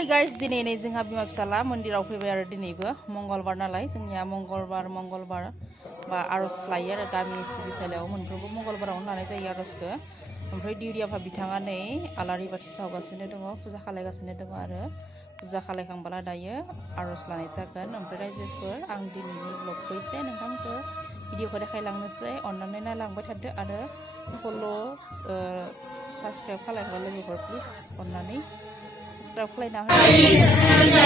hi guys दिनै नै जोंहा बिमा फिसाला मन्दिराव फैबाय आरो दिनैबो मंगलबार नालाय जोंनिया मंगलबार बा आरज लायो आरो गामि सिबिसालियाव मोनफ्रोमबो मंगलबारावनो लानाय जायो आरजखौ ओमफ्राय दिउरियाफा बिथाङा नै आलारि बाथि सावगासिनो दङ फुजा खालायगासिनो दङ आरो फुजा खालायखांबोला दायो आरज लानाय जागोन ओमफ्राय रायजोफोर आं दिनैनि ब्लगखौ एसे नोंथांमोनखौ भिडिअखौ देखायलांनोसै अननानै नायलांबाय थादो आरो फल' साबस्क्राइब खालायग्रा लोगोफोर प्लिज अननानै subscribe खालायना हो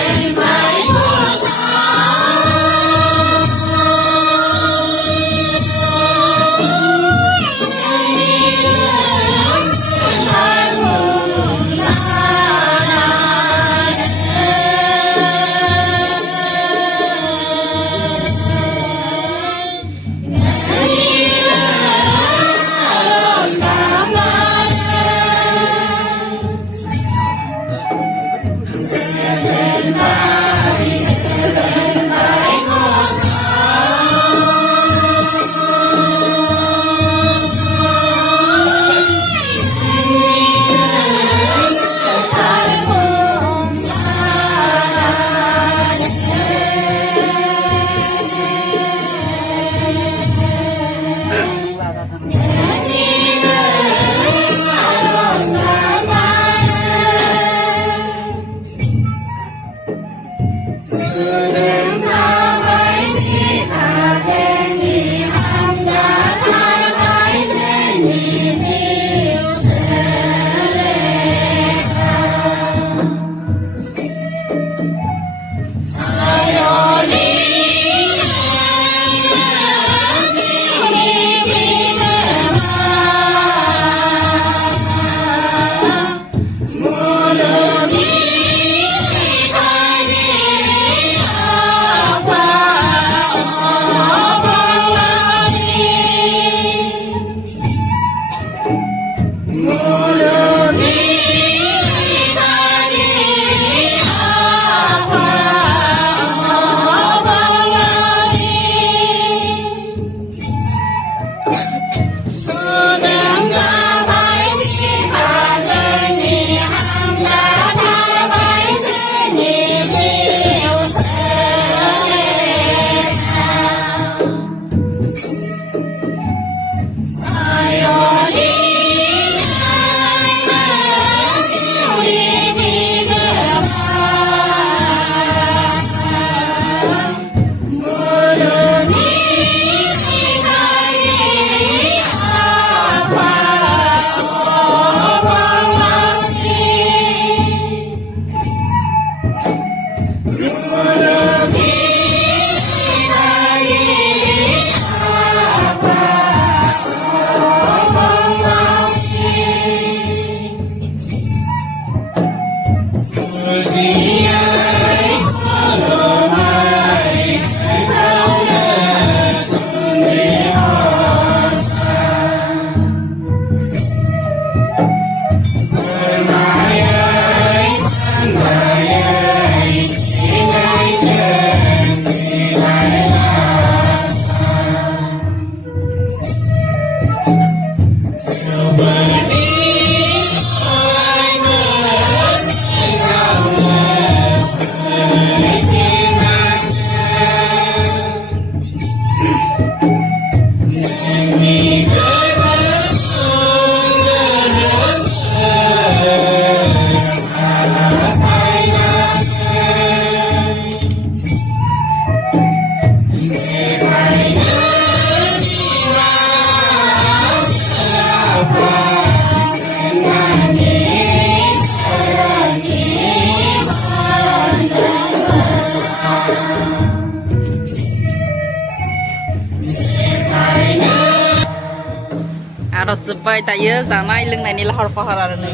आरज जोब्बाय दायो जानाय लोंनायनि लाहार फाहार आरो नै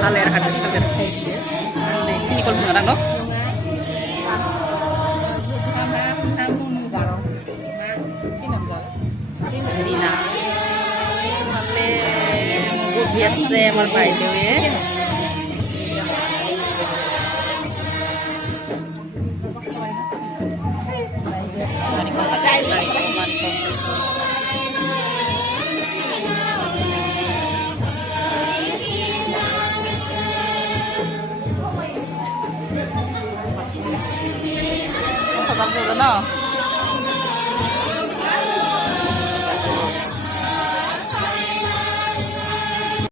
थालिर हादों थालिर नै सिनिकल बुङो दां न' Rina Male Biasa Malpai Dewi लाबोगोन न